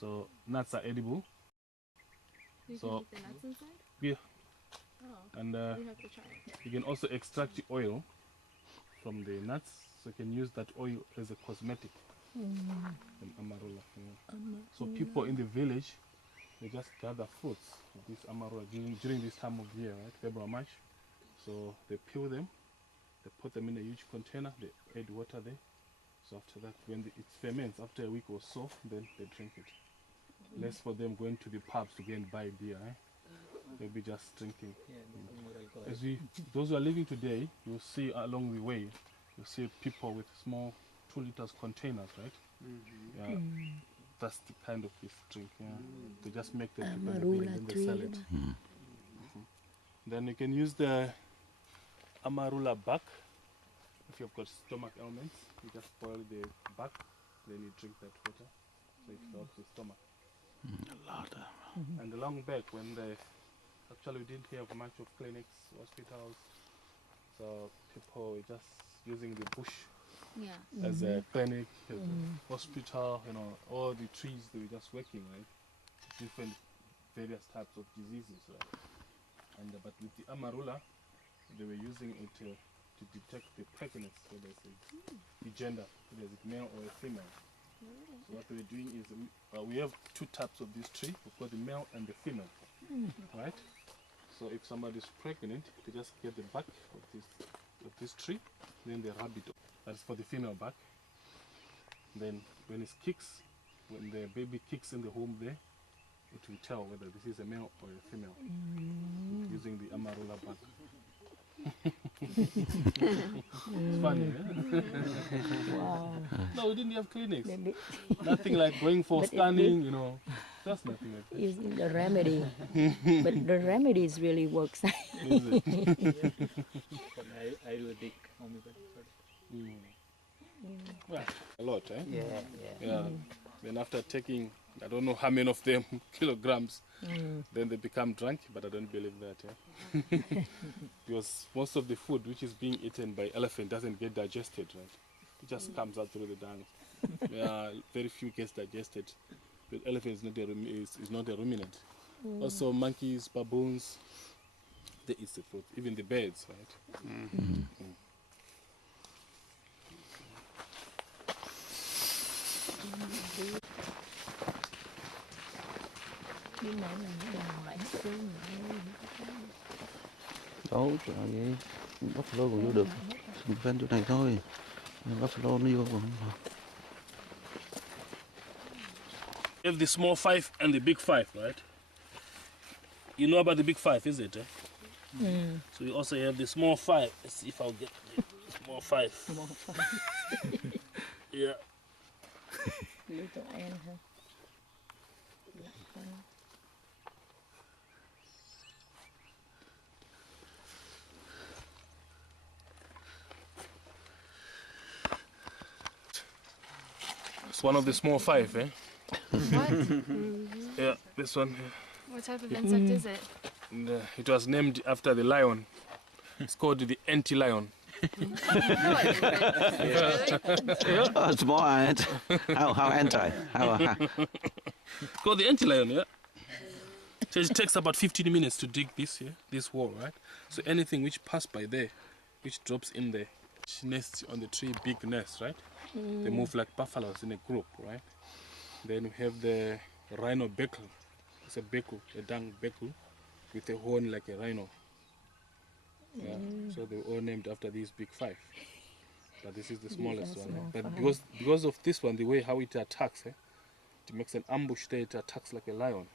So nuts are edible. You So can eat the nuts inside? yeah, Oh, and we have to try it. you can also extract the oil from the nuts, so you can use that oil as a cosmetic. Amarula. So people in the village, they just gather fruits of this amarula during this time of year, right? February, March. So they peel them, they put them in a huge container, they add water there. So after that, when it ferments, after a week or so, then they drink it. Less for them going to the pubs to go and buy beer. They'll be just drinking. As those who are living today, you'll see along the way, you'll see people with small 2 liters containers, right? Yeah, that's the kind of this drink. Yeah. They just make the people in the village and they sell it. Then you can use the amarula bark. If you've got stomach ailments, you just boil the bark, then you drink that water, so it helps the stomach. And along back, when actually we didn't have much of clinics, hospitals, so people were just using the bush as a clinic, as a hospital, all the trees they were just working, right? Different various types of diseases, right? And but with the amarula, they were using it to detect the pregnancy, so they say the gender, whether it's male or a female. So what they were doing is we have 2 types of this tree. We've got the male and the female, right? So if somebody is pregnant, they just get the bark of this tree, then they rub it. That's for the female bark. Then when it kicks, when the baby kicks in the home there, it will tell whether this is a male or a female using the amarula bark. It's funny, eh? Wow. No, we didn't have clinics. Nothing like going for scanning, just nothing like that. Is the remedy. But the remedies really works. Is it? Ayurvedic homeopathy. Well, a lot, eh? Yeah. Then after taking, I don't know how many of them, kilograms, then they become drunk, but I don't believe that, yeah? Because most of the food which is being eaten by elephant doesn't get digested, right? It just comes out through the dung. Yeah, very few gets digested. But elephant is not a ruminant. Also monkeys, baboons, they eat the fruit. Even the birds, right? Nhưng mà đừng lại hết xương nữa. Đâu trời ơi, buffalo còn vô được. Ven chỗ này thôi. Buffalo nó vô còn không được. You have the small 5 and the big 5, right? You know about the big 5, is it? So you also have the small 5. Let's see if I'll get the small 5. Small 5. Yeah. Little N, huh? It's one of the small 5, eh? What? Yeah, this one. What type of insect is it? And, it was named after the lion. It's called the anti-lion. Oh, small ant. How anti? How? It's called the anti-lion, yeah? So it takes about 15 minutes to dig this wall, right? So anything which passes by there, which drops in there, which nests on the tree, big nest, right? They move like buffaloes in a group, right? Then we have the rhino bekel. It's a bekel, a dung bekel, with a horn like a rhino. Yeah. So they were all named after these big 5. But this is the smallest one. But because of this one, the way how it attacks, it makes an ambush there, it attacks like a lion.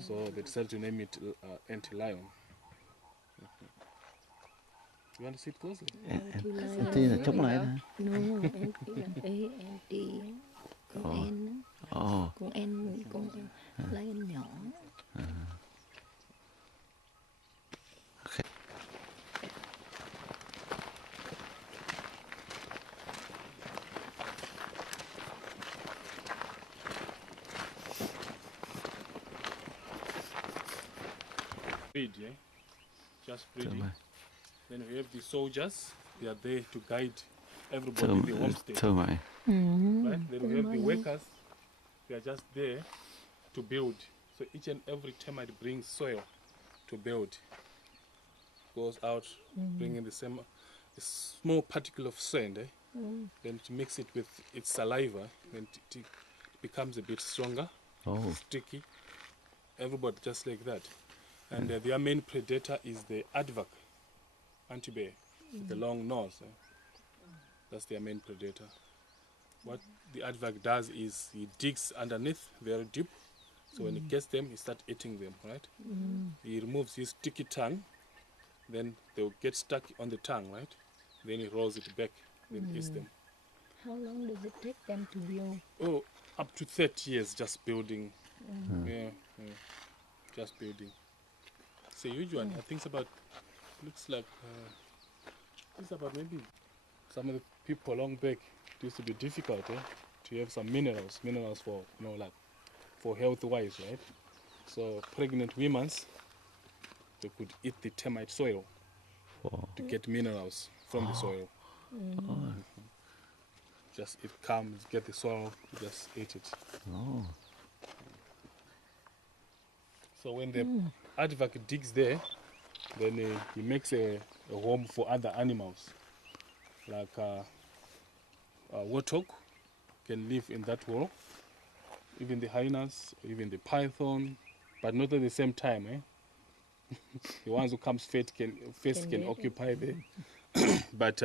So they decided to name it anti-lion. You want to see it closely? Anti là chống lại hả? No, anti. Con N. Con N, con lion nhỏ. Okay. Breed, yeah? Just breeding. Then we have the soldiers. They are there to guide everybody in the homestead. Thưa mày. Right? Then we have the workers. they are just there to build. So each and every termite brings soil to build. Goes out, bringing the small particle of sand, then to mix it with its saliva, then it becomes a bit stronger, sticky. Everybody just like that. And their main predator is the aardvark, antibear, with the long nose. That's their main predator. What the aardvark does is he digs underneath very deep, so when he gets them, he starts eating them, right? He removes his sticky tongue, then they'll get stuck on the tongue, right? Then he rolls it back, then eats them. How long does it take them to build? Oh, up to 30 years just building. Yeah, just building. It's a huge one. I think it's about, looks like, it's about maybe some of the people long back, it used to be difficult to have some minerals for, like for health wise, right? So pregnant women, they could eat the termite soil to get minerals from the soil. Just it comes, get the soil, just eat it. So when the aardvark digs there, then he makes a home for other animals. Like warthog can live in that hole, even the hyenas, even the python, but not at the same time. The ones who comes first can occupy there. But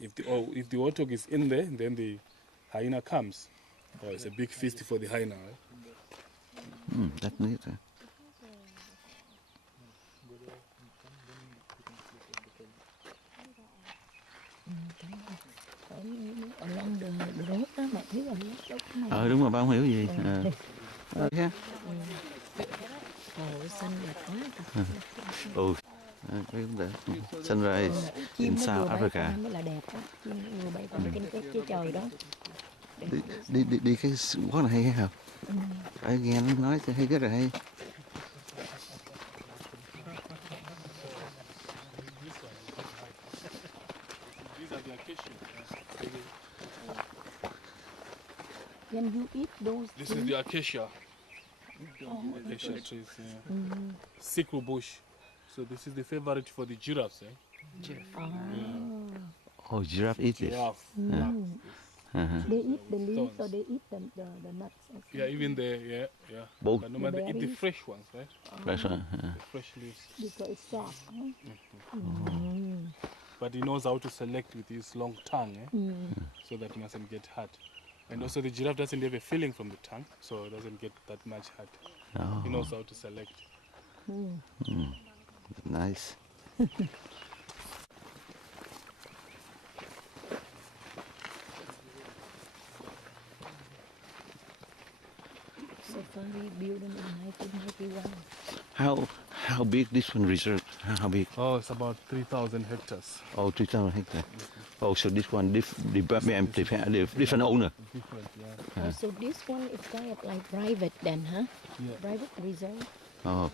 if the warthog is in there, then the hyena comes. Oh, it's a big feast for the hyena. That's neat. Along the road đó, mà thiếu là lúc này. Đúng rồi, ba không hiểu gì. Hồ xanh đẹp quá. Cái vấn đề. Sunrise in South Africa. Mới là đẹp đó. Chim vừa bay qua trên trời đó. Đi cái quán này hay hả? Phải nghe nó nói hay, rất là hay. Can you eat those? This is the acacia. Acacia trees. Sickle bush. So this is the favorite for the giraffes. Oh, giraffe eat this. Giraffe. They eat the leaves or they eat the nuts? Yeah, even yeah. Both. But no matter, they eat the fresh ones, right? Fresh one. The fresh leaves. Because it's soft. But he knows how to select with his long tongue, so that he mustn't get hurt. And also the giraffe doesn't have a feeling from the tongue, so it doesn't get that much hurt. He knows how to select. Nice. Safari built in 1991. How big this one reserve? How big? Oh, it's about 3,000 hectares. Oh, 3,000 hectares. Oh, so this one different owner. Different, yeah. So this one is kind of like private then, huh? Yeah. Private reserve. Oh.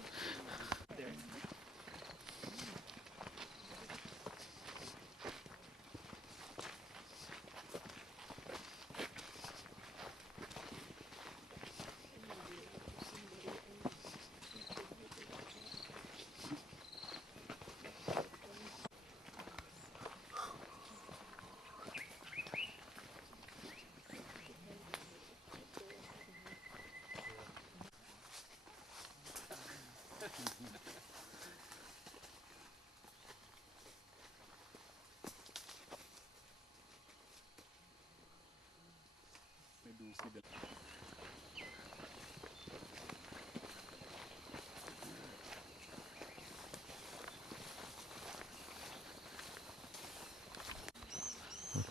Maybe we'll see the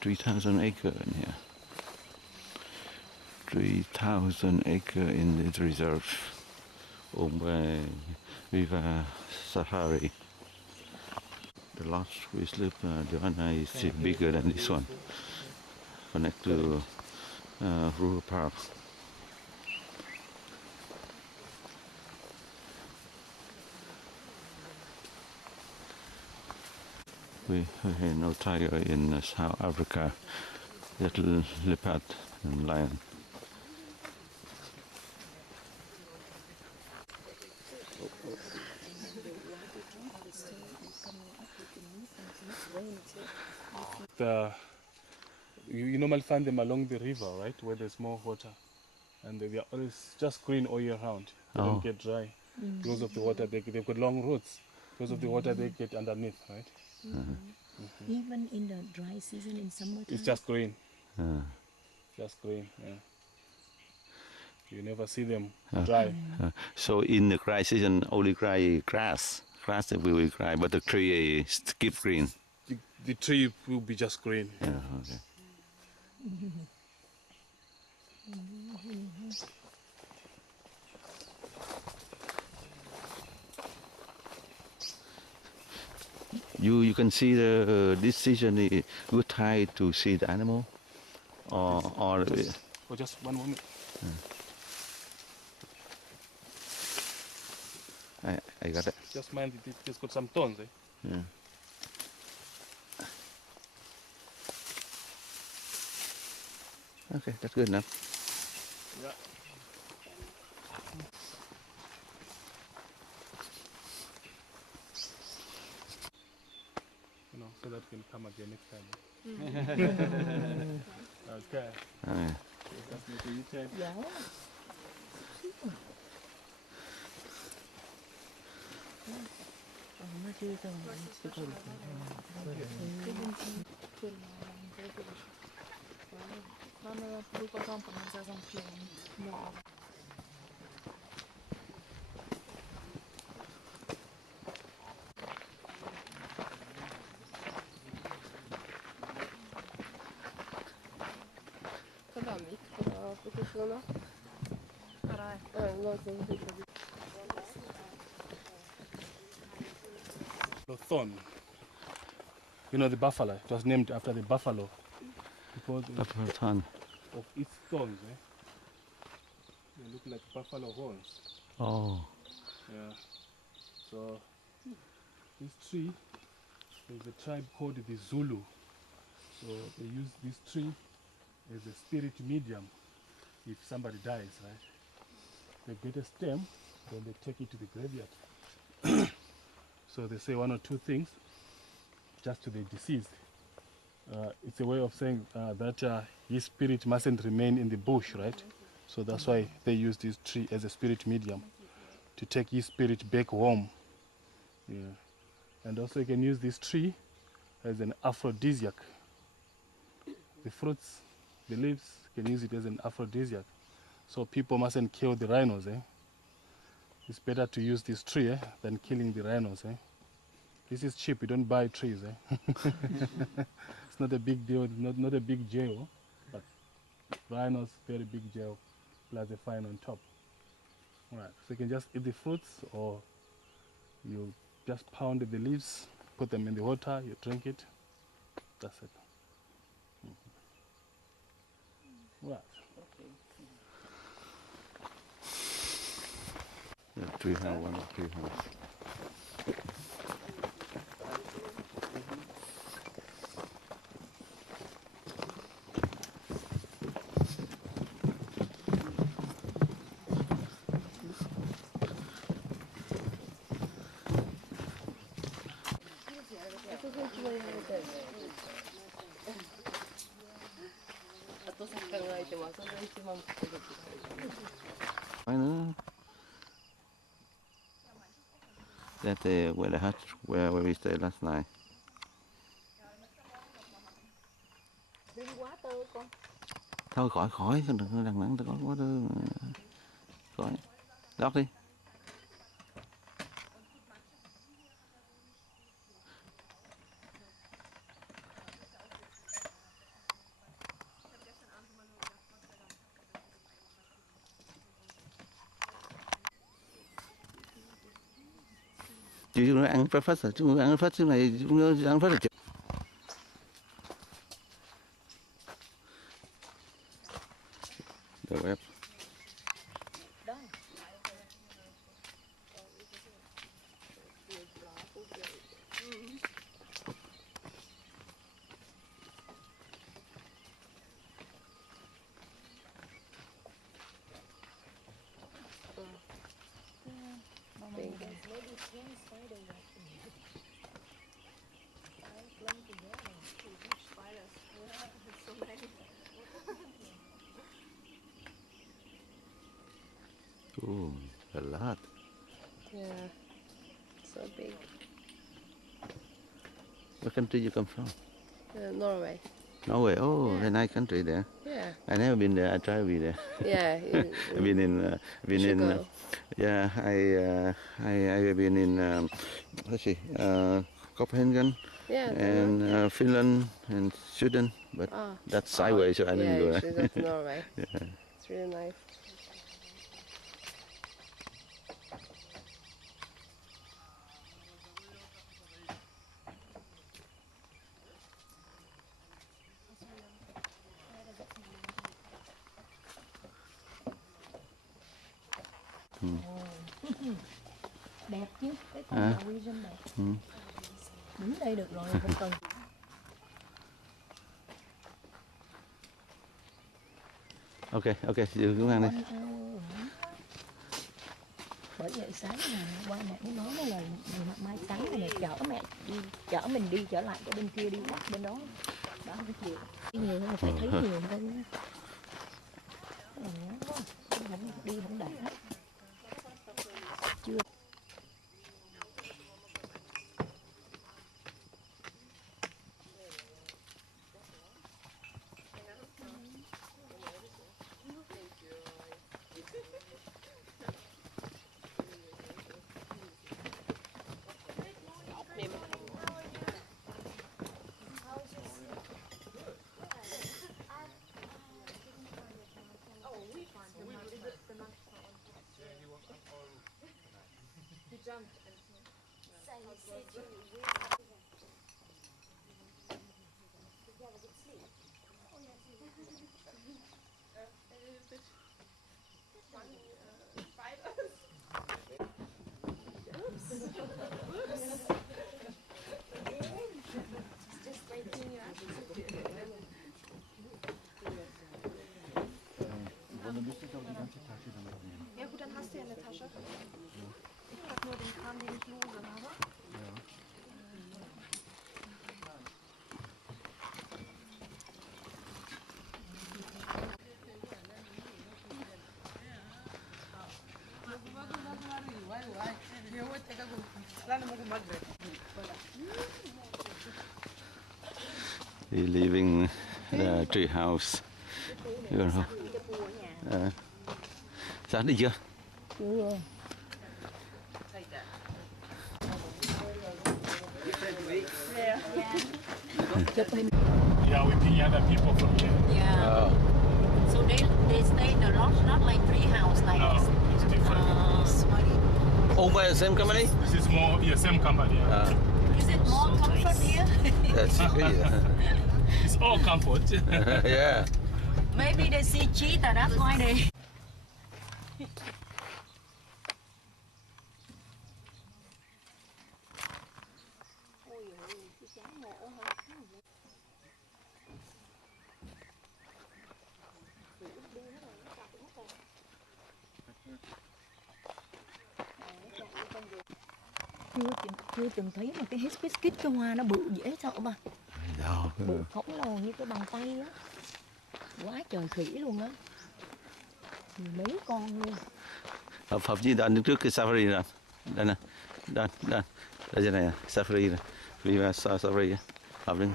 3,000 acre in here. 3,000 acre in the reserve owned by Viva Safari. The last we sleep, Johanna is bigger than this one. Connect to Kruger Park. We have no tiger in South Africa, little leopard and lion. you normally find them along the river, right, where there's more water, and they are always just green all year round. They don't get dry because of the water. They've got long roots because of the water they get underneath, right? Even in the dry season in summertime. It's just green. Just green. Yeah. You never see them dry. So in the dry season, only dry grass that will be dry, but the tree keep green. The tree will be just green. Yeah, okay. You can see this season is good time to see the animal, or just one moment. I got it. Just mind it's got some thorns, eh? Yeah. Okay, that's good enough. Yeah. You know, so that can come again next time. Okay. That's what you take. Yeah. The thorn. You know the buffalo. It was named after the buffalo because of its thorns. Eh? They look like buffalo horns. Oh. Yeah. So this tree, there's a tribe called the Zulu. So they use this tree as a spirit medium. If somebody dies, right? They get a stem, then they take it to the graveyard. So they say one or two things just to the deceased. It's a way of saying that his spirit mustn't remain in the bush, right? So that's why they use this tree as a spirit medium to take his spirit back home. Yeah. And also you can use this tree as an aphrodisiac. The fruits, the leaves, you can use it as an aphrodisiac. So people mustn't kill the rhinos, eh? It's better to use this tree than killing the rhinos, eh? This is cheap, you don't buy trees, eh? It's not a big deal, not a big jail, but rhinos, very big jail, plus a fine on top. All right, so you can just eat the fruits, or you just pound the leaves, put them in the water, you drink it, that's it. Right. Yeah, tree house, one tree house. That's where the hut where we stayed last night. Thôi khỏi, đừng đằng nẵng, có quá đơ. Khỏi, lót đi. Chị nói ăn breakfast rồi, chúng ăn breakfast thế này, chúng ăn breakfast là the web. Ooh, a lot. Yeah, so big. What country you come from? Norway. Norway. Oh, Yeah. a nice country there. Yeah. I never been there. I try to be there. Yeah. I've been in. You should go. Yeah, I've been in. Let's see, Copenhagen Yeah. and Finland and Sweden, but that's sideways, so I didn't Yeah, go you there. should go to Norway. Yeah. It's really nice. Đẹp chứ, cái con Norwegian đẹp. Đứng đây được rồi, không cần. Ok, chị cứ mang đi. Bởi vậy sáng này qua mẹ mới nói là mai sáng này chở mẹ đi, chở mình đi trở lại cái bên kia đi bắt bên đó. Đó không chịu. Đi nhiều mà phải thấy nhiều hơn. Cái này ngắn quá, không đi không đạt hết. Chưa. Ja gut, dann hast du ja eine Tasche. Ich hab nur den Kram, den ich lose habe. We're leaving the tree house. Sáng đi chưa? Yeah, we think other people from here. Yeah. So they stay in the lodge, not like tree house like No, it's different. Owned by the same company? This is more, yeah, same company. Yeah. Is it more comfort here? That's yeah. It's all comfort. Yeah. Maybe they see cheetah, that's why they. Chưa từng thấy một cái hibiscus cái hoa nó bự dễ sợ mà. Bự khổng lồ như cái bàn tay á. Quá trời khỉ luôn á. Mấy con luôn. Hợp chí đoạn đứng trước cái safari rồi. Đây nè. Đây trên này nè. Safari nè. Viva Safari. Hợp lên.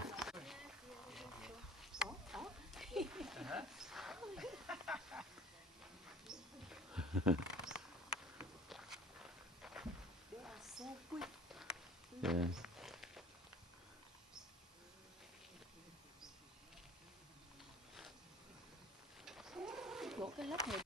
Yeah. Của cái lớp này.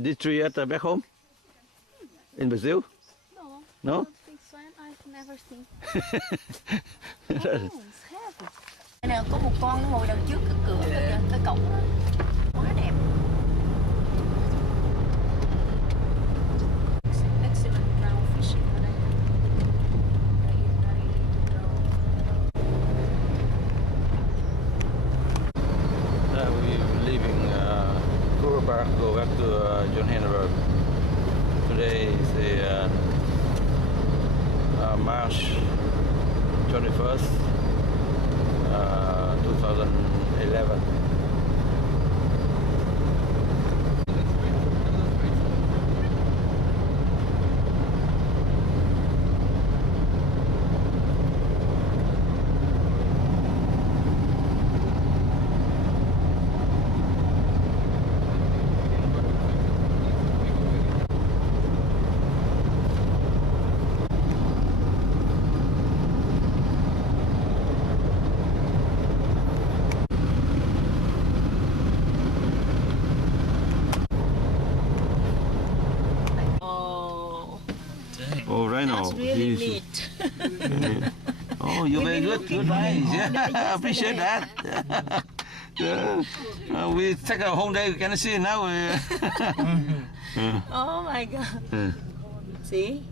This tree at back home? In Brazil? No. No? I don't think so. I've never seen. Oh, it's heavy. Đây nè, có một con nó ngồi đằng trước cái cửa cái cổng đó. Quá đẹp. Excellent brown fishing ở đây. Đây. go back to Johannesburg. Today is the March 21st, 2011. Oh, Rhino. That's really neat. Oh, you're very good. Good, nice. Yeah, I appreciate that. Yeah. We take a whole day. We can see now. Oh my God. See?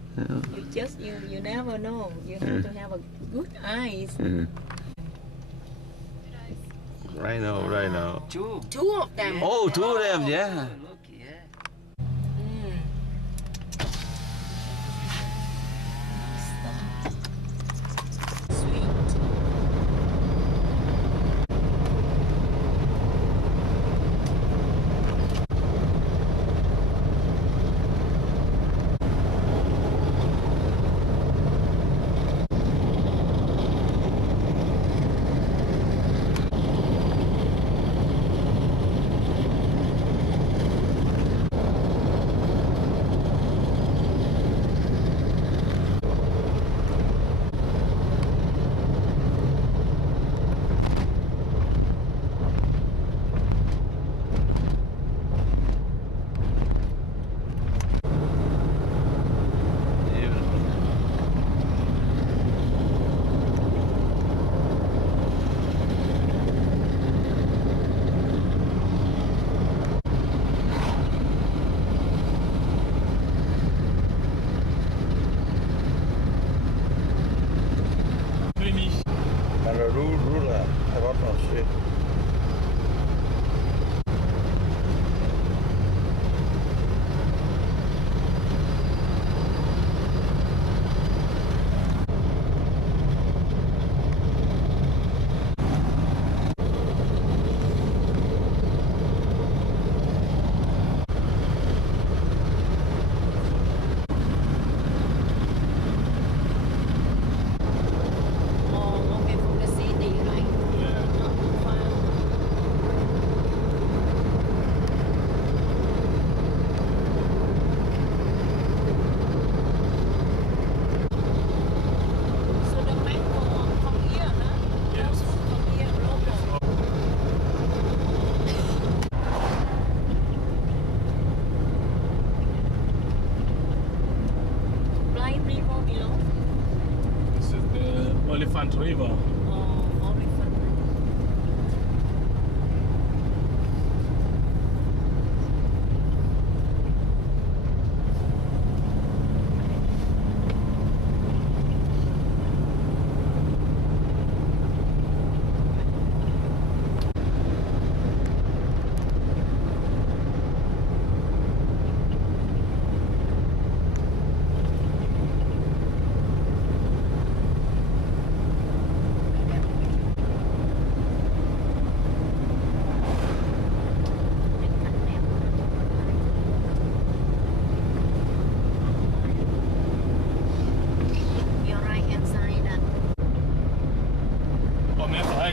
You never know. You have to have a good eyes. Rhino. Two of them. Oh, two of them, yeah. Elephant River.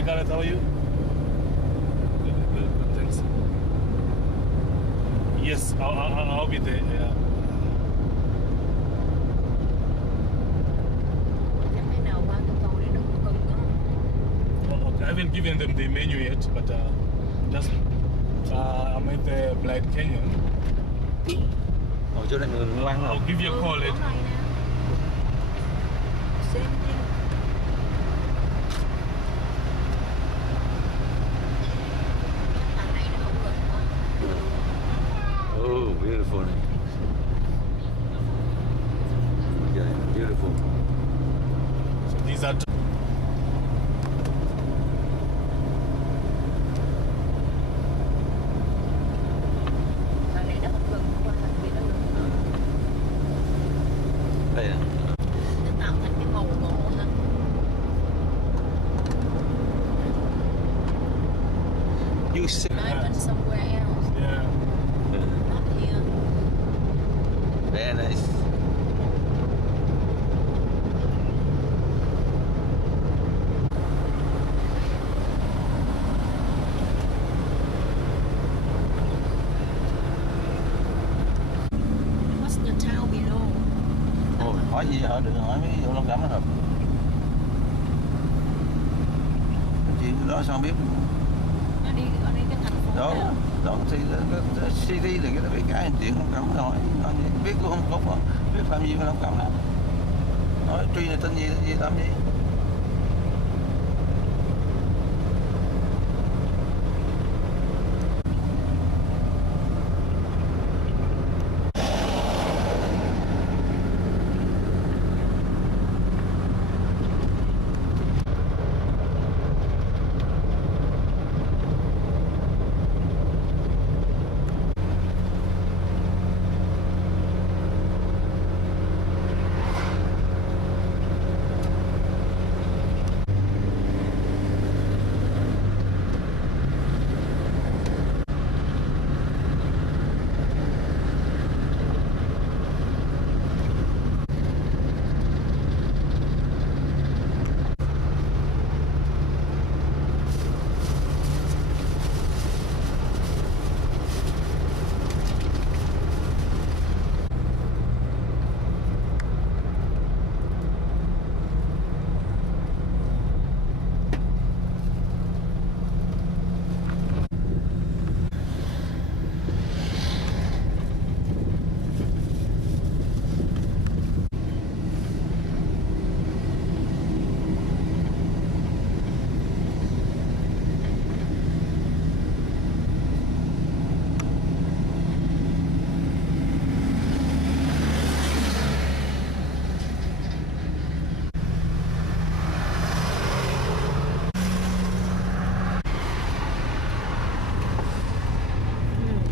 Gareth, how are you? Good, thanks. Yes, I'll be there. Yeah. I haven't given them the menu yet, but just I'm at the Blyde Canyon. I'll give you a call later. Oh, beautiful. Yeah, beautiful. So these are juice. Diamond somewhere else, Yeah. not here. Very nice. What's the town below? Ôi, hỏi gì hả? Đừng hỏi mấy vụ lông gắm đó. Chuyện đó sao biết? Nó đi ở đây cái thành phố Đó, nào? đó thì cái city là cái chuyện lông gắm rồi. Biết cũng không có biết làm gì mà lông gắm nào. Nói truy này tên gì làm gì?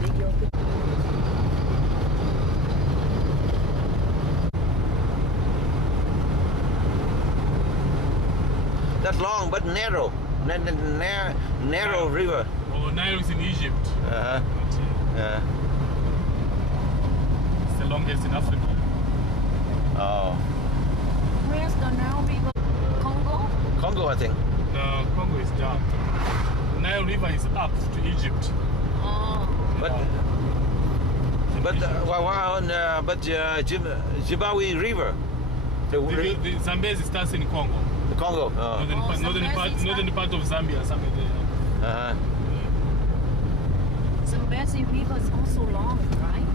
Đi vô cái That's long but narrow. Narrow river. Oh, Nile is in Egypt. Uh-huh. Yeah. It's the longest in Africa. Oh. Where's the Nile River? Congo? Congo, I think. No, Congo is down. Nile River is up to Egypt. Oh. But Zimbabwe River. The Zambezi starts in Congo. The Congo. Northern part of Zambia, somewhere there. Uh-huh. Zambezi River is also long, right?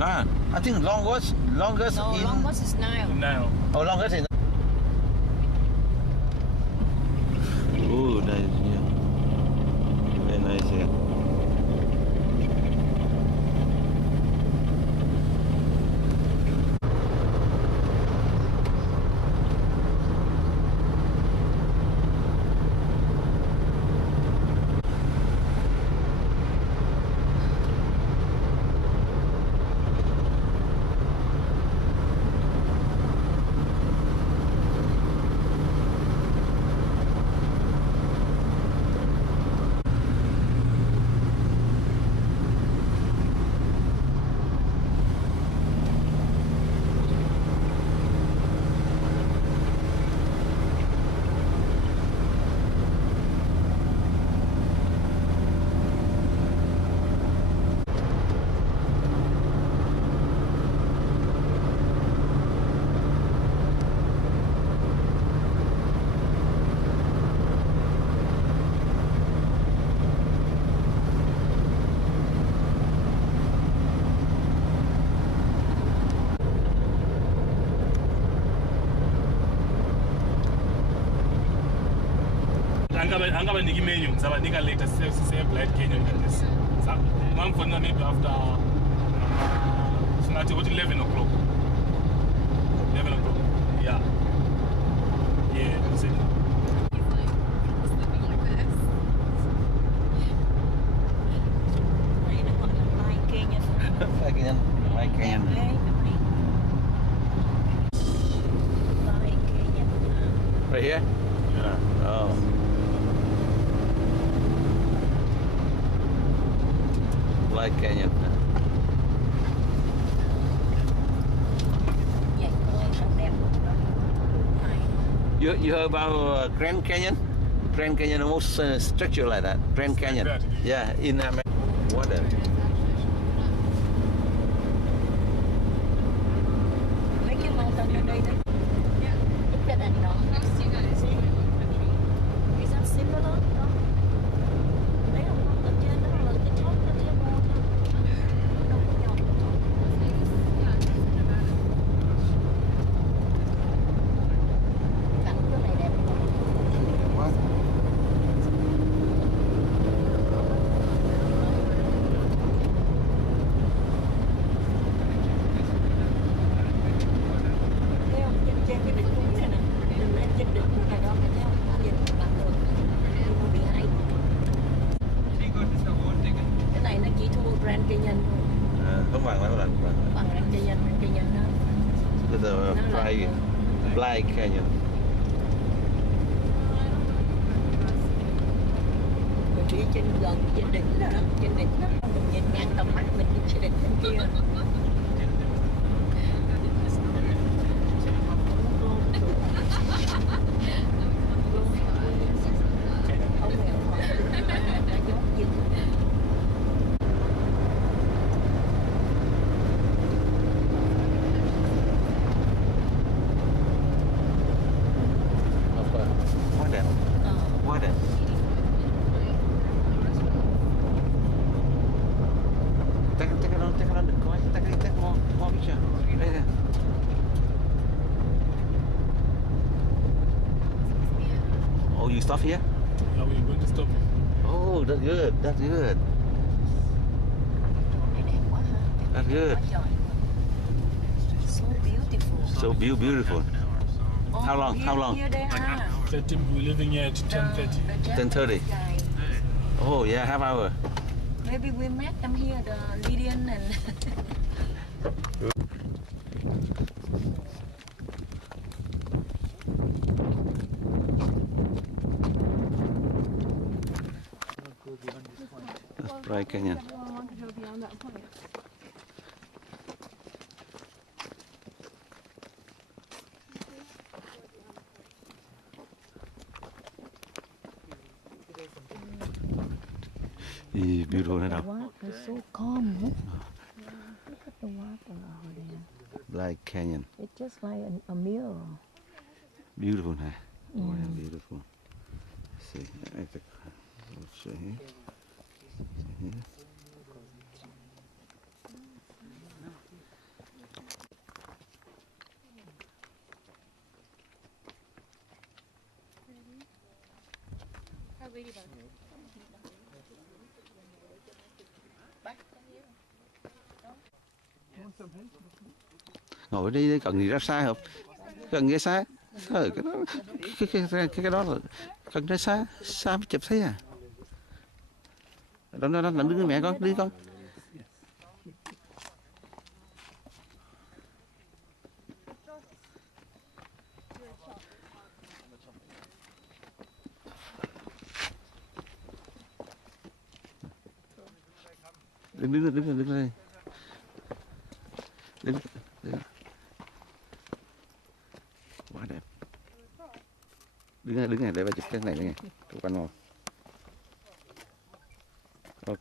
Yeah. I think longest No, in... longest is Nile. Nile. Oh, longest in... Oh, nice, yeah. Very nice, yeah. Angabaniki menu, Zabanika later say Blyde Canyon than this. One for now, maybe after so now about 11 o'clock. 11 o'clock. Yeah. Yeah, that's it. Blyde Canyon. Right here? Yeah. Oh. Blyde Canyon. Vậy thôi, sao đẹp You heard about Grand Canyon? Grand Canyon almost structure like that. Grand Canyon. Yeah, in America. Water. mấy cái mountain ở đây đó. Look at that dog. Is that similar? No. Đấy không? Ở trên đó là cái top nó theo mô thôi. Đâu có nhọn đâu. Cảnh chỗ này đẹp quá. Thấy không? Trên cái đỉnh núi này nè. Mình lên trên đỉnh núi này đó, mình thấy không? Nhìn bằng được. Nhưng mà bị hay. Cái này nó chỉ thua Grand Canyon thôi. Không bằng mấy lần. Bằng Grand Canyon đó. This is a Blyde Canyon. Mình đi trên gần trên đỉnh đó, trên đỉnh đó mình nhìn ngang tầm mắt mình nhìn trên đỉnh bên kia. Ông này ông hỏi đã dốt dừng. Quá đẹp. Quá đẹp. Take it on, đừng coi, take more picture. Đây nè. Oh, you stop here? Are we going to stop? Oh, that's good. That's good. Này đẹp quá ha. That's good. So beautiful. So beautiful. Oh, How long? How long? Here they are. 30, we're leaving here at 10:30. 10:30. Oh yeah, half hour. Maybe we met them here, the Lydian and That's Blyde Canyon. Beautiful the now. water is so calm. Huh? Look at the water over there. Blyde Canyon. It's just like a mirror. Beautiful now. Oh, yeah, beautiful. See, let's see here. Here. Ngồi đi, đi cần gì ra xa không? Cần ghé xa. Cái đó là cần ra xa, xa mới chụp thấy à. Đó đứng với mẹ con, đi con. Đứng đây. Đứng. Quá đẹp. Đứng này để bà chụp cái này nghe. Chụp quanh một. Ok.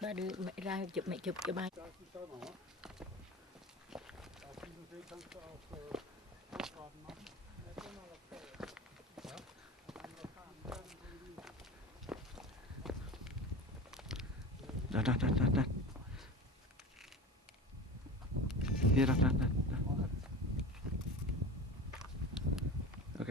Ba đưa mẹ ra chụp, mẹ chụp cho ba. Đặt. Here, đặt. Ok.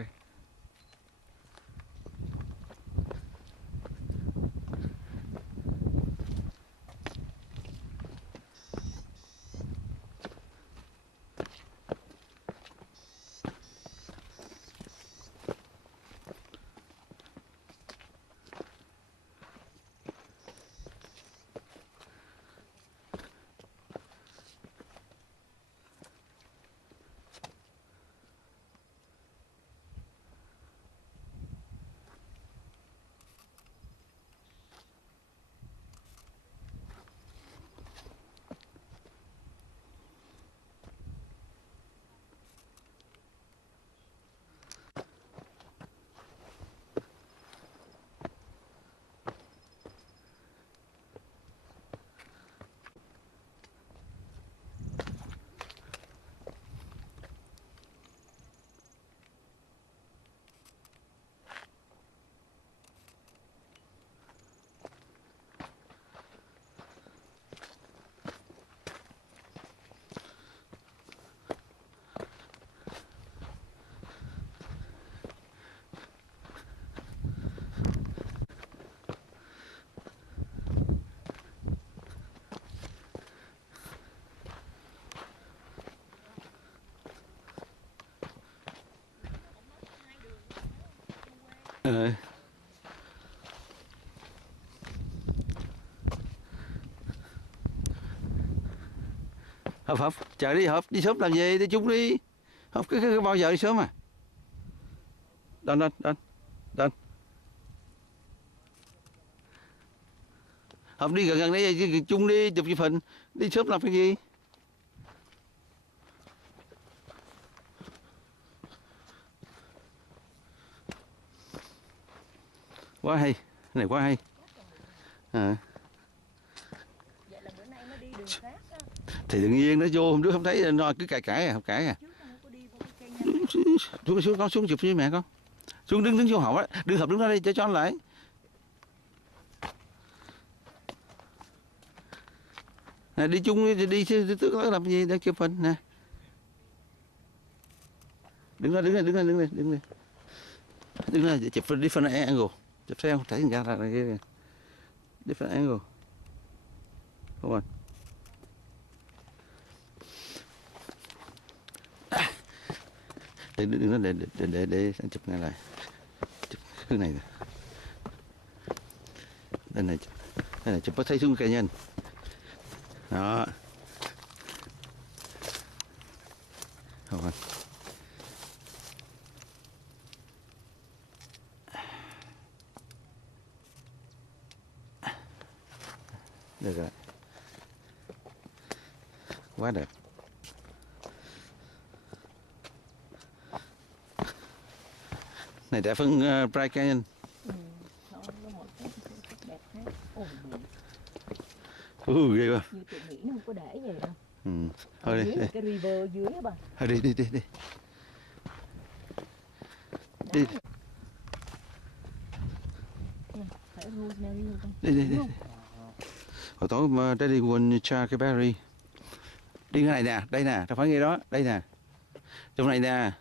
Hợp, chờ đi Hợp, đi sớm làm gì, đi chung đi. Hợp cái bao giờ đi sớm à. Đan. Hợp đi gần đây chung đi, chụp chụp hình, đi sớm làm cái gì. Quá hay, cái này quá hay. À. Vậy là bữa nay mới đi đường khác á. Thì tự nhiên nó vô hôm trước không thấy nó cứ cãi không cãi à. Xuống con xuống chụp với mẹ con. Xuống đứng vô hậu á, Hợp đứng đó đây cho anh lại. Nè, đi chung đi tức làm gì để chụp hình nè. Đứng ra chụp different angle. Chụp theo không thấy ra là cái different angle. Come on. Đừng nó để anh chụp ngay lại. Chụp cái này nè. Đây này chụp có thấy xuống cây nhân. Đó. Rồi. Được rồi. Quá đẹp. Này đẹp hơn Blyde Canyon. Ghê quá. Như chị nghĩ nó không có để vậy đâu. Thôi đi. Cái river dưới á bà. Thôi đi. Đi. Phải rosemary không? Đi. Hồi tối mà Daddy quên cha cái berry. Đi cái này nè, đây nè, đâu phải nghe đó, đây nè. Trong này nè.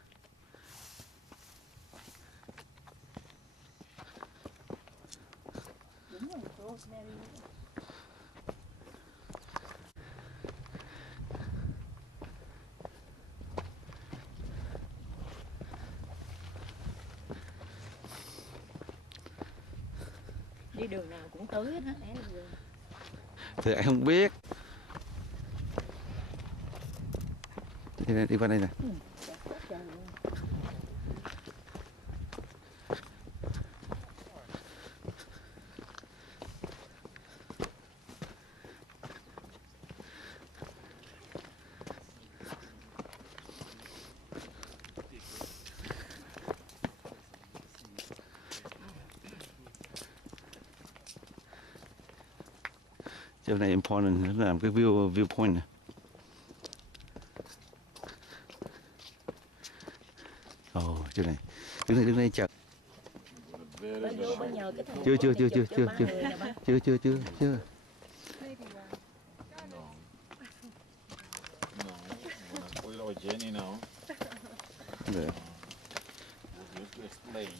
Đúng rồi, rosemary. Đi đường nào cũng tới hết á. Thì anh không biết. Đi qua đây nè. Chỗ này important, nó làm cái viewpoint này. Chỗ này. Đứng đây chờ. Chưa.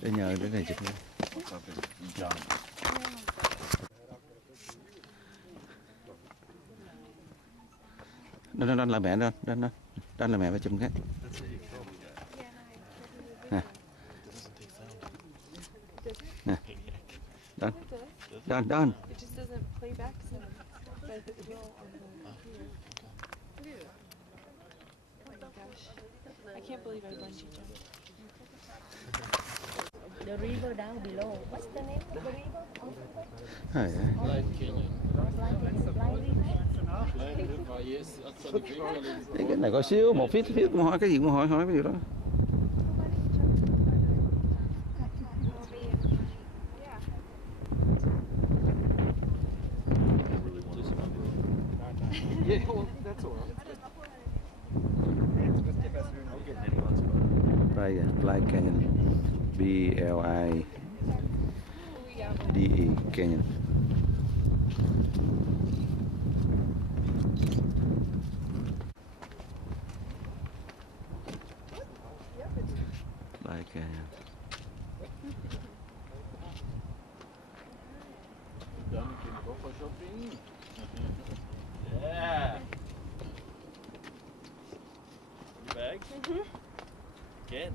Để nhờ cái này chụp. Đó là mẹ đó là mẹ và chụp cái. Nè. Done. It just doesn't play back some, but it will on the computer. Oh my gosh. I can't believe I bungee jumped. The river down below. What's the name of the river? Blyde Canyon. Blyde River, yes. That's the big. Cái này có xíu, một phía cũng hỏi cái gì cũng hỏi cái gì đó. Yeah, well, that's all right. Blyde Canyon. Blyde Canyon. Blyde Canyon. Done, you can go for shopping. Yeah. Bag? Again.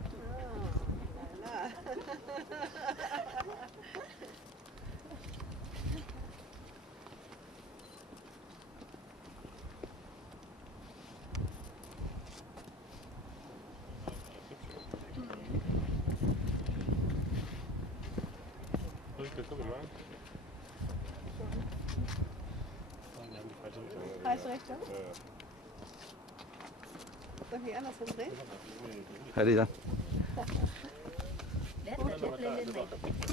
Heiß rechts, ja? Soll ich andersrum drehen? Hãy đi ra.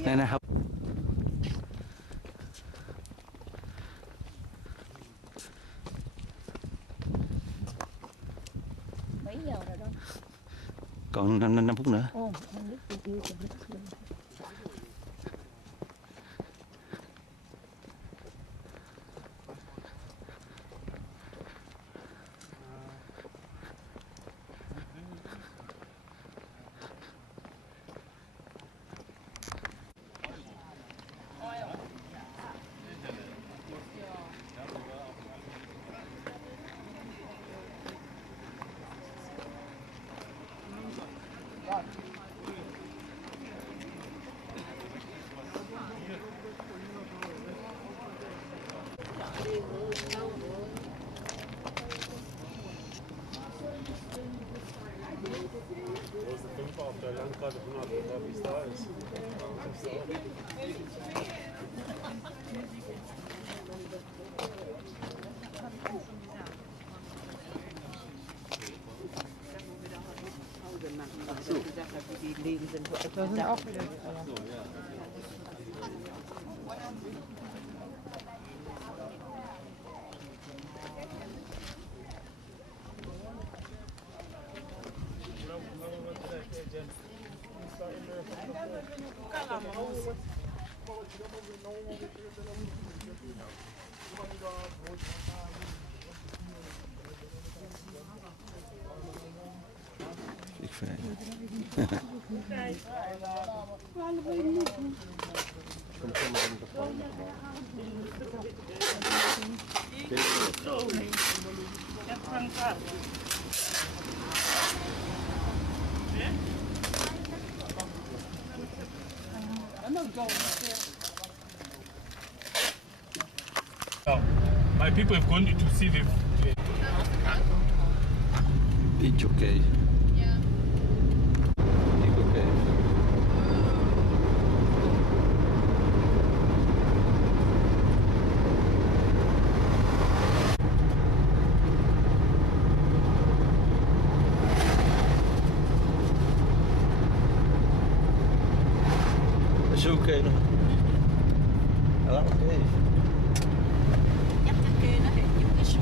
Này này học. Mấy giờ rồi đó? Còn 5 phút nữa. Ồ, ăn nước tiêu tiêu cho nước luôn. Da sind auch wieder. Ik vind. My people have gone to see the. It's okay. Ja. It's okay. It's okay. Okay. Chắc cái kia nó hình như cái xu.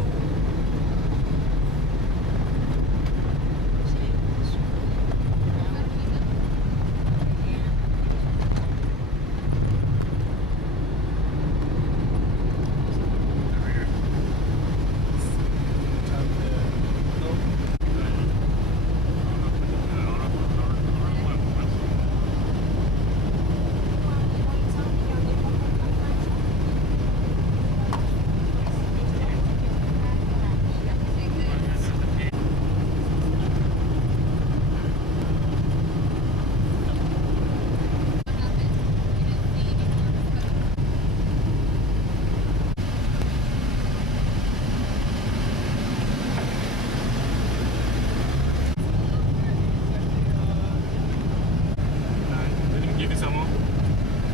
Let me give you some more.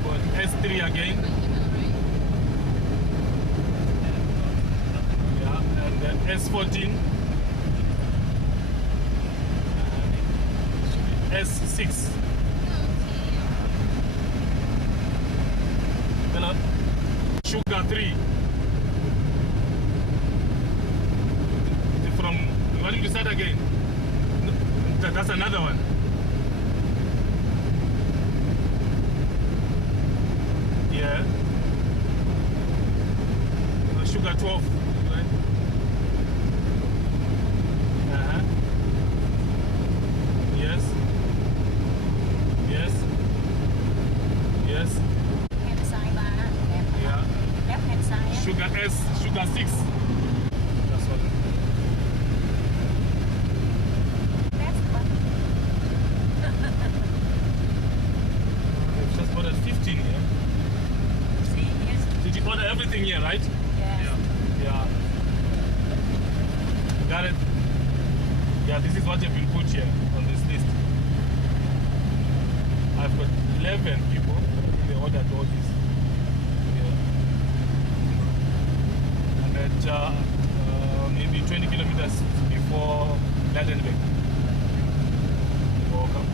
For S3 again. Yeah, and then S14. S6. Hello. Sugar 3. From, you want to start again? That's another one. Yeah. Sugar 12. Right? Uh-huh. Yes. Yes. Yes. Hand side ba? Yeah. Left hand side. Sugar S, sugar 6. That's what. That's one. We've just ordered 15 here. See, yes. Did you order everything here, right? Yes. Yeah. Got it? Yeah, this is what have been put here on this list. I've got 11 people. They ordered all this. at maybe 20 kilometers before Blyde. Welcome.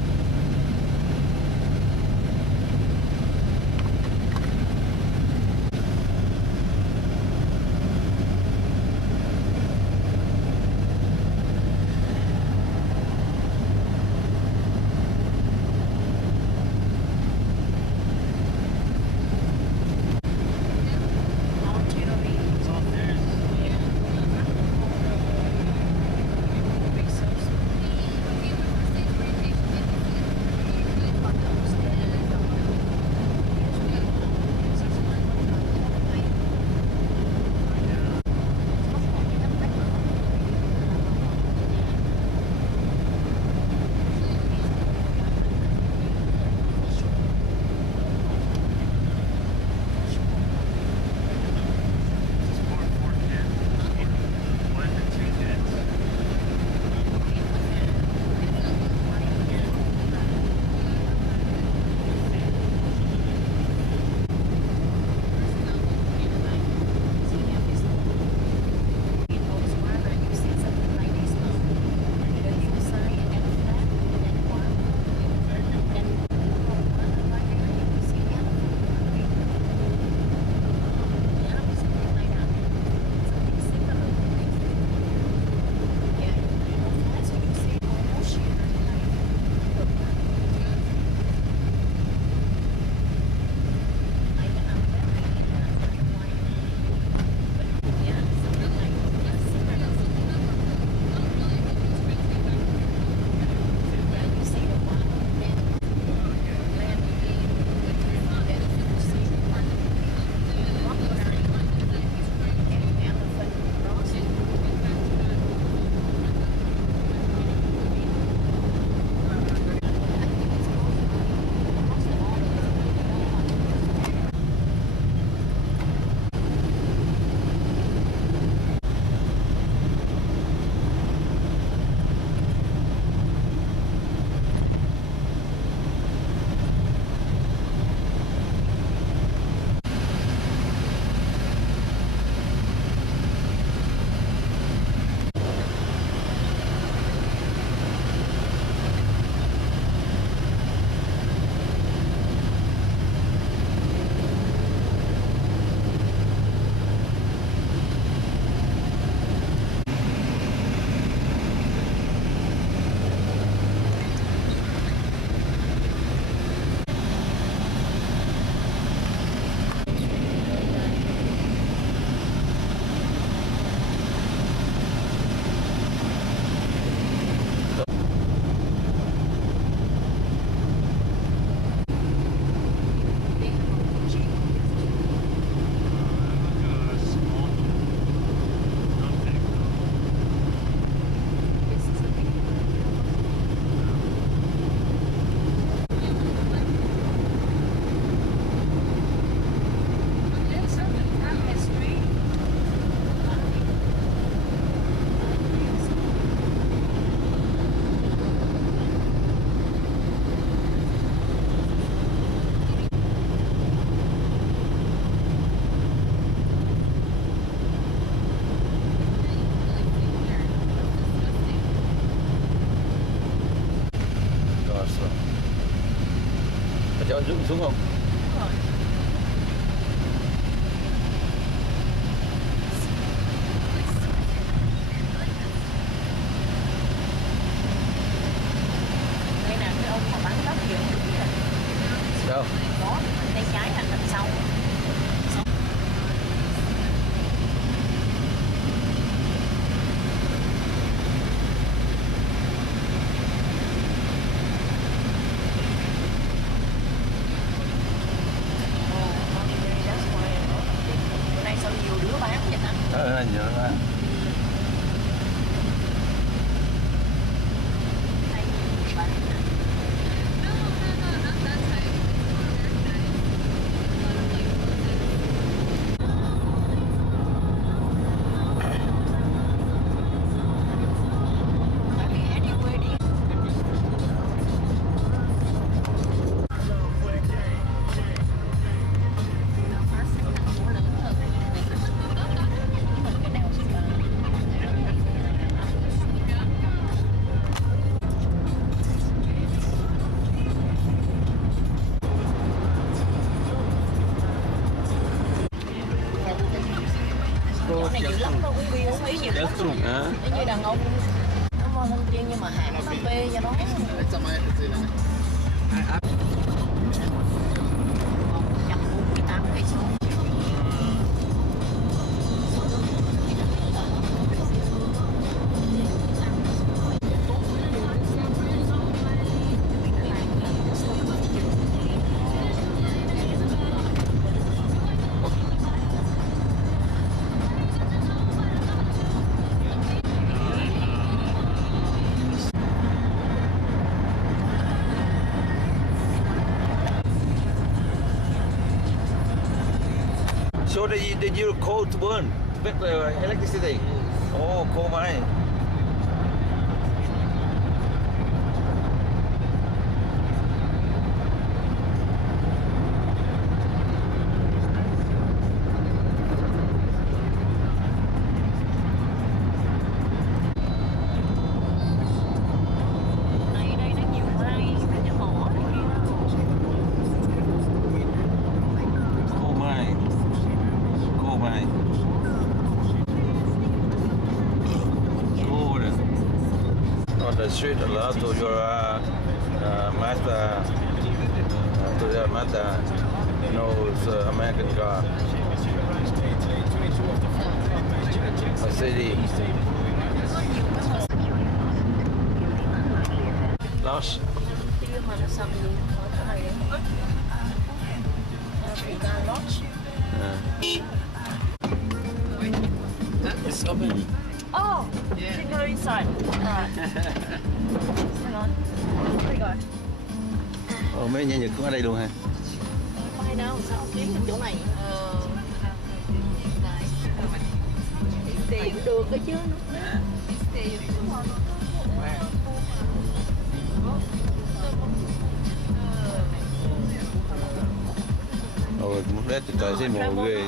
Cho dựng xuống không? Đây là cái ông mà bán tóc kiểu Đâu? có tay trái là đằng sau. Nhớ ra. nhiều That's true. giống như đàn ông nó ngon hơn tiên nhưng mà hạng nó bê cho nó 148 cây số. So they use coal to burn with electricity. Oh, coal mine. Này đây nó nhiều mai cái mỏ này kia. Coal mine. Coal mine. Good. On the street, allow to your master, to your master knows American car. Mercedes. Lost. Kia mà nó sầm luôn ở chỗ này đấy. Africa Lodge. It's open. Oh, people inside. Hang on. Đây rồi. Ồ, mấy nhà Nhật cũng ở đây luôn hả? Mai đâu sao kiếm chỗ này? Tiền được cái chứ. Ồ, muốn đét thì trời xem mồ ghê.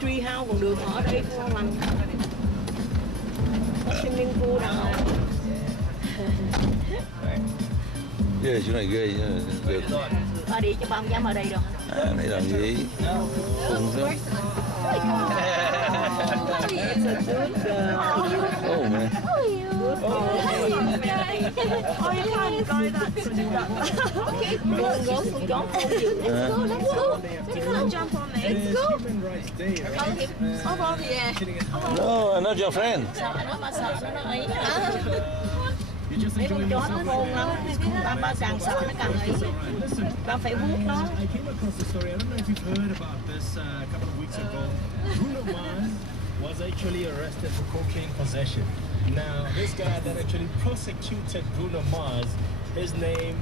Tree house còn được ở đây ngon lành. Swimming pool đàng hoàng. Ghê, chỗ này ghê, được. Ba đi cho ba không dám ở đây đâu. Này làm gì? Khùng lắm. Oh man. Okay, go jump on you. Let's go, let's go. Let's jump on me. Let's go. Hold on, yeah. No, I'm not your friend. Sợ nó mà sợ nó ấy. Mấy con chó nó khôn lắm. Ba càng sợ nó càng ấy. Ba phải vuốt nó. I came across the story. I don't know if you've heard about this a couple of weeks ago. Bruno Mars was actually arrested for cocaine possession. Now, this guy that actually prosecuted Bruno Mars, his name.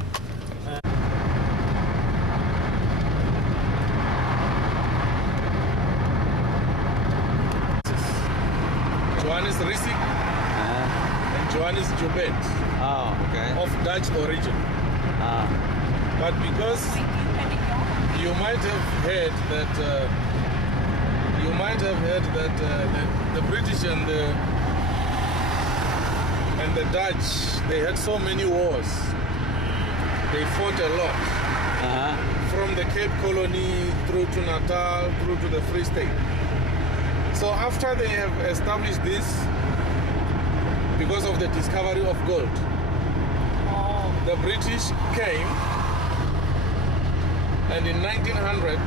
Johannes Rissik and Johannes Joubert Oh, okay. of Dutch origin. But because you might have heard that the British and the Dutch, they had so many wars. They fought a lot. From the Cape Colony through to Natal, through to the Free State. So after they have established this, because of the discovery of gold, the British came, and in 1900,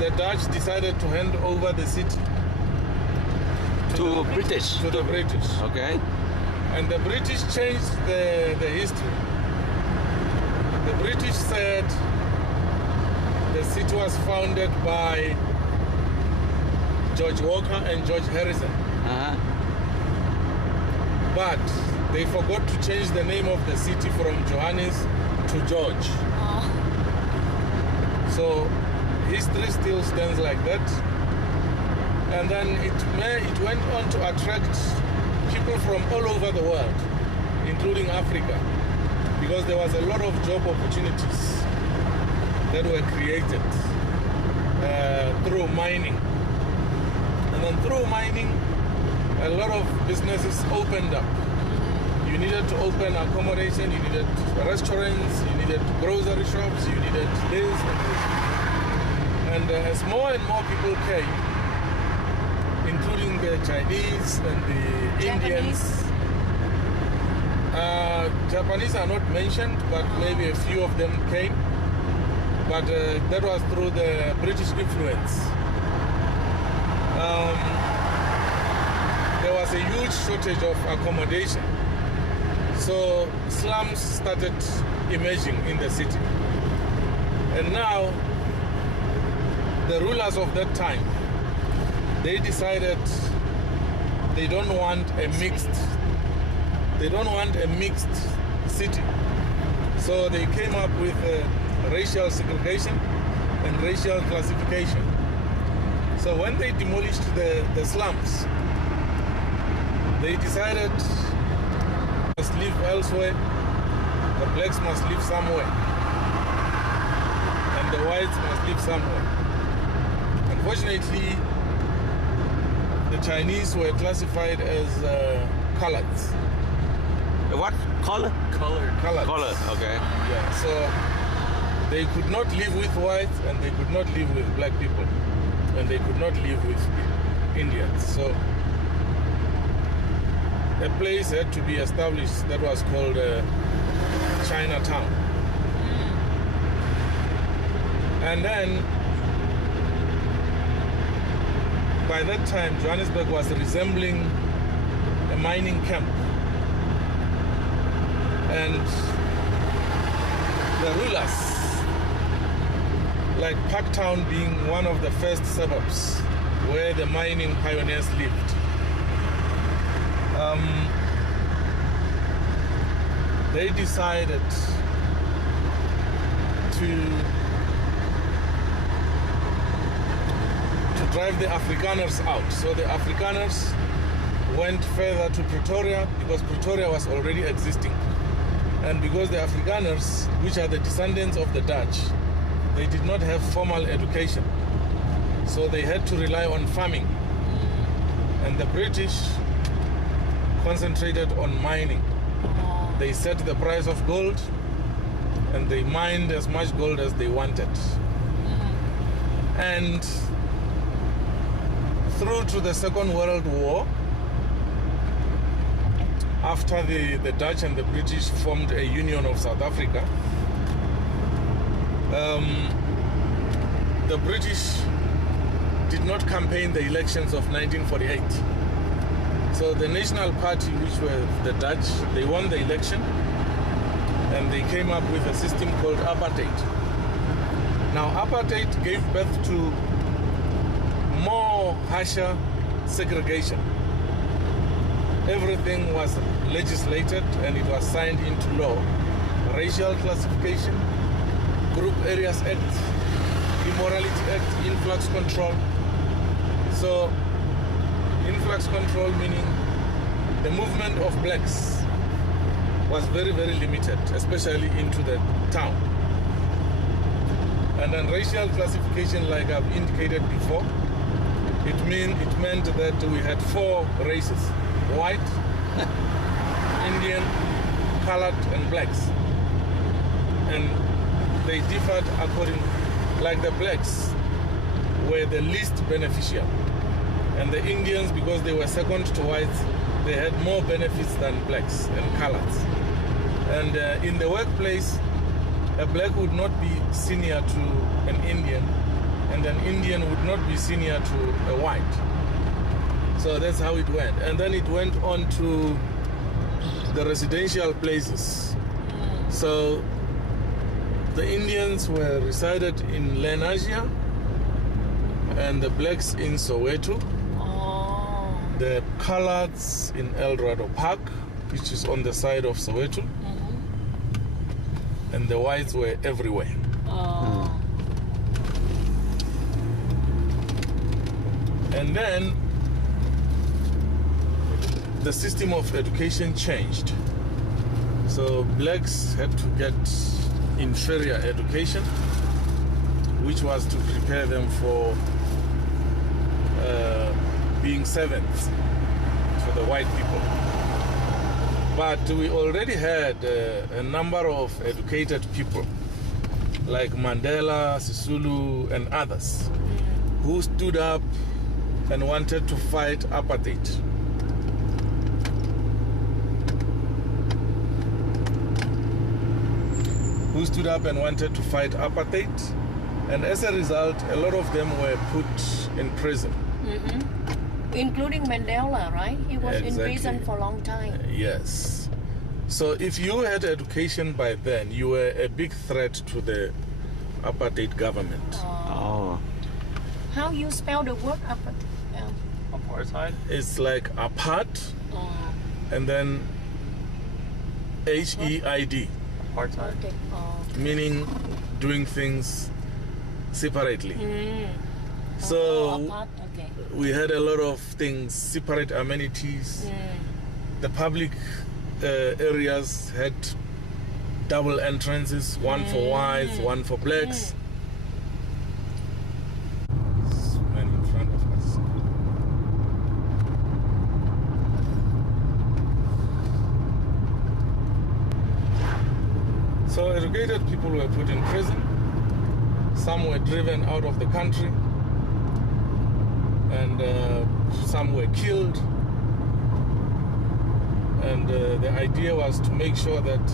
the Dutch decided to hand over the city To British. to the British. Okay. And the British changed the history. The British said the city was founded by George Walker and George Harrison. But they forgot to change the name of the city from Johannes to George. So history still stands like that. And then it went on to attract people from all over the world, including Africa, because there was a lot of job opportunities that were created through mining. And then through mining, a lot of businesses opened up. You needed to open accommodation, you needed restaurants, you needed grocery shops, you needed this and this. And as more and more people came, including including the Chinese and the Indians. Japanese are not mentioned, but maybe a few of them came. But that was through the British influence. There was a huge shortage of accommodation. So slums started emerging in the city. And now, the rulers of that time, they decided they don't want a mixed city. So they came up with racial segregation and racial classification. So when they demolished the slums, they decided must live elsewhere, the blacks must live somewhere, and the whites must live somewhere. Unfortunately, the Chinese were classified as coloreds. What color? Coloreds. Color. Okay. Yeah, so they could not live with whites, and they could not live with black people, and they could not live with Indians. So a place had to be established that was called Chinatown. And then, by that time, Johannesburg was resembling a mining camp. And the rulers, like Parktown being one of the first suburbs where the mining pioneers lived, they decided to drive the Afrikaners out. So the Afrikaners went further to Pretoria because Pretoria was already existing. And because the Afrikaners, which are the descendants of the Dutch, they did not have formal education. So they had to rely on farming. And the British concentrated on mining. They set the price of gold and they mined as much gold as they wanted. And through to the Second World War, after the Dutch and the British formed a Union of South Africa, the British did not campaign the elections of 1948. So the National Party, which were the Dutch, they won the election and they came up with a system called apartheid. Now apartheid gave birth to more harsher segregation. Everything was legislated and it was signed into law. Racial classification, Group Areas Act, Immorality Act, influx control. So influx control meaning the movement of blacks was very, very limited, especially into the town. And then racial classification, like I've indicated before, it meant that we had 4 races: white, Indian, colored, and blacks. And they differed according, like the blacks were the least beneficial. And the Indians, because they were second to whites, they had more benefits than blacks and coloreds. And in the workplace, a black would not be senior to an Indian, and an Indian would not be senior to a white. So that's how it went. And then it went on to the residential places. So the Indians were resided in Lenasia and the blacks in Soweto. The coloreds in El Dorado Park, which is on the side of Soweto. And the whites were everywhere. And then the system of education changed. So blacks had to get inferior education, which was to prepare them for being servants for the white people. But we already had a number of educated people like Mandela, Sisulu, and others who stood up and wanted to fight apartheid. Who stood up and wanted to fight apartheid, and as a result, a lot of them were put in prison. Including Mandela, right? He was in Exactly. prison for a long time. Yes. So if you had education by then, you were a big threat to the apartheid government. Oh. How you spell the word apartheid? Apartheid? It's like apart Oh, and then HEID, Apartheid. okay. Oh. meaning doing things separately. So Apart, okay. we had a lot of things, separate amenities. The public areas had double entrances, one for whites, one for blacks. This man in front of us. So educated people were put in prison. Some were driven out of the country. And some were killed. And the idea was to make sure that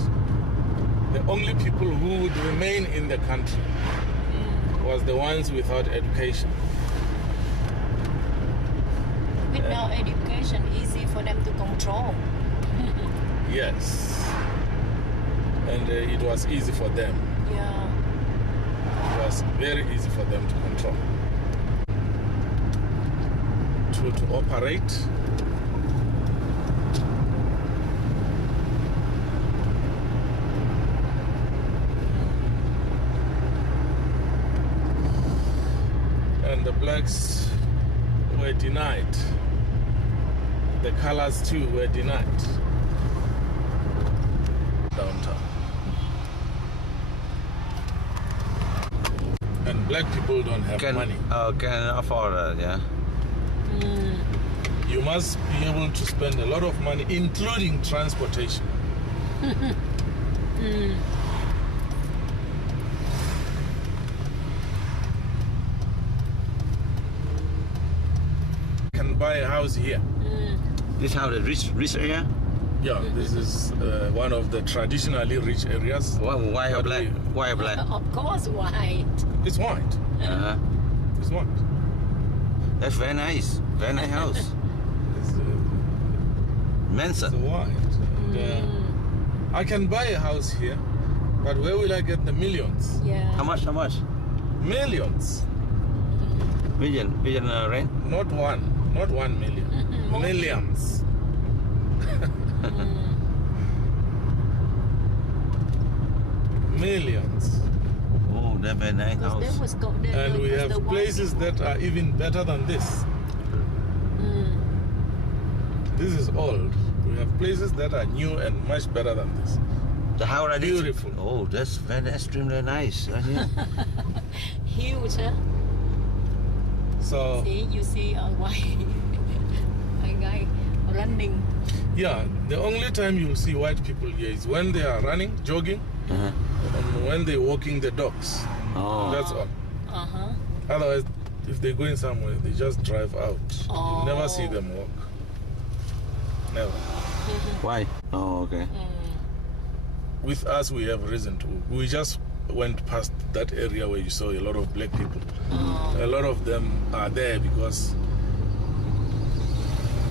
the only people who would remain in the country was the ones without education. Without education, easy for them to control. Yes. And it was easy for them. Yeah. It was very easy for them to control. To operate. And the blacks were denied. The colors too were denied. Downtown. And black people don't have money. Can afford it, yeah. You must be able to spend a lot of money, including transportation. Can buy a house here. This how the rich area? Yeah, this is one of the traditionally rich areas. Why But black? Why black? Of course, white. It's white. It's white. That's very nice. Very nice house. It's Mensa. white. And, I can buy a house here, but where will I get the millions? Yeah. How much? How much? Millions. Million rent? Not 1 million. Millions. Millions. Oh, that's very nice Because house. there was And we have places that are even better than this. This is old. We have places that are new and much better than this. The house right there. Beautiful. Oh, that's very extremely nice. Right here. Huge, huh? So, See, you see a white a guy running. yeah, the only time you'll see white people here is when they are running, jogging, and when they're walking the dogs. Oh. That's all. Uh-huh. Otherwise, if they're going somewhere, they just drive out. You never see Oh. them walk. Never. Why? Oh, okay. With us, we have reason to. We just went past that area where you saw a lot of black people. A lot of them are there because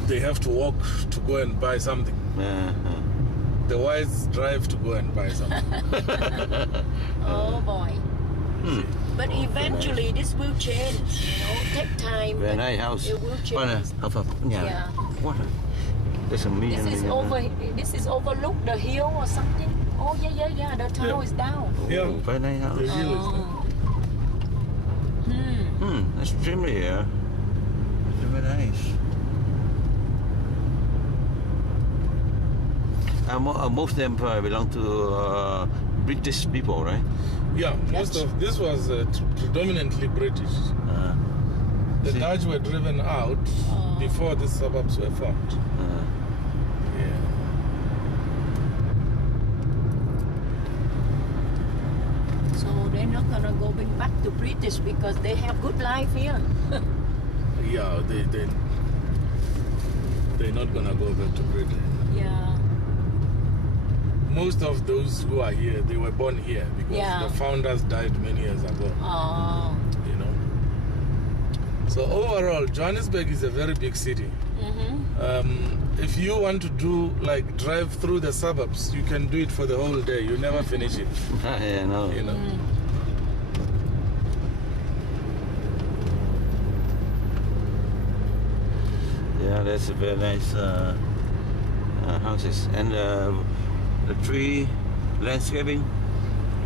they have to walk to go and buy something. The whites drive to go and buy something. Oh boy. But eventually this will change, you know, take time. Very but nice house. It will What? change. Yeah. What? There's a million. This is overlook the hill or something. Oh yeah. The town Yeah. is down. Yeah. Oh, very nice house. The hill is there. Extremely, yeah. Very nice. Most of them belong to British people, right? Yeah, most of this was predominantly British. The See? Dutch were driven out before the suburbs were formed. Yeah. So they're not gonna go back to British because they have good life here. yeah, they're not gonna go back to Britain. Yeah. Most of those who are here, they were born here because Yeah. the founders died many years ago. Oh. You know. So overall, Johannesburg is a very big city. If you want to do like drive through the suburbs, you can do it for the whole day. You never finish it. Yeah, no. You know. Yeah, that's a very nice houses. And the tree landscaping,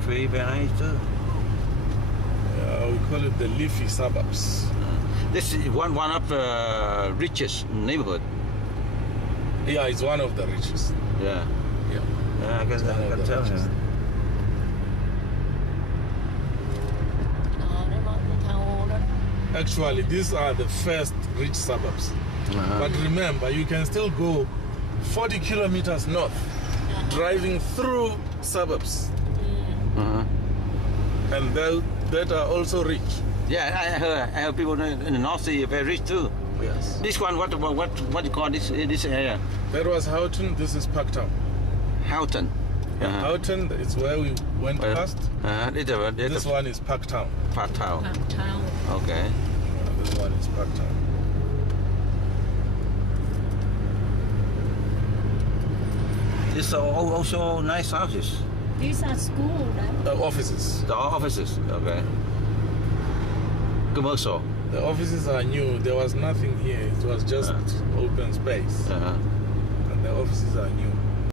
tree very nice too. We call it the leafy suburbs. This is one of the richest neighborhood. Yeah, it's one of the richest. Yeah. Yeah. Yeah, I can tell. Yeah. Actually, these are the first rich suburbs. But remember, you can still go 40 kilometers north, driving through suburbs. And that are also rich. Yeah, I heard people in the North Sea are very rich too. Yes. This one, what you call this area? That was Houghton, this is Parktown. Houghton. Houghton is where we went past. This one is Parktown. Parktown. Parktown. Okay. This one is Parktown. These are also nice houses. These are school, right? Offices. The offices, okay. Commercial. The offices are new. There was nothing here. It was just open space. And the offices are new.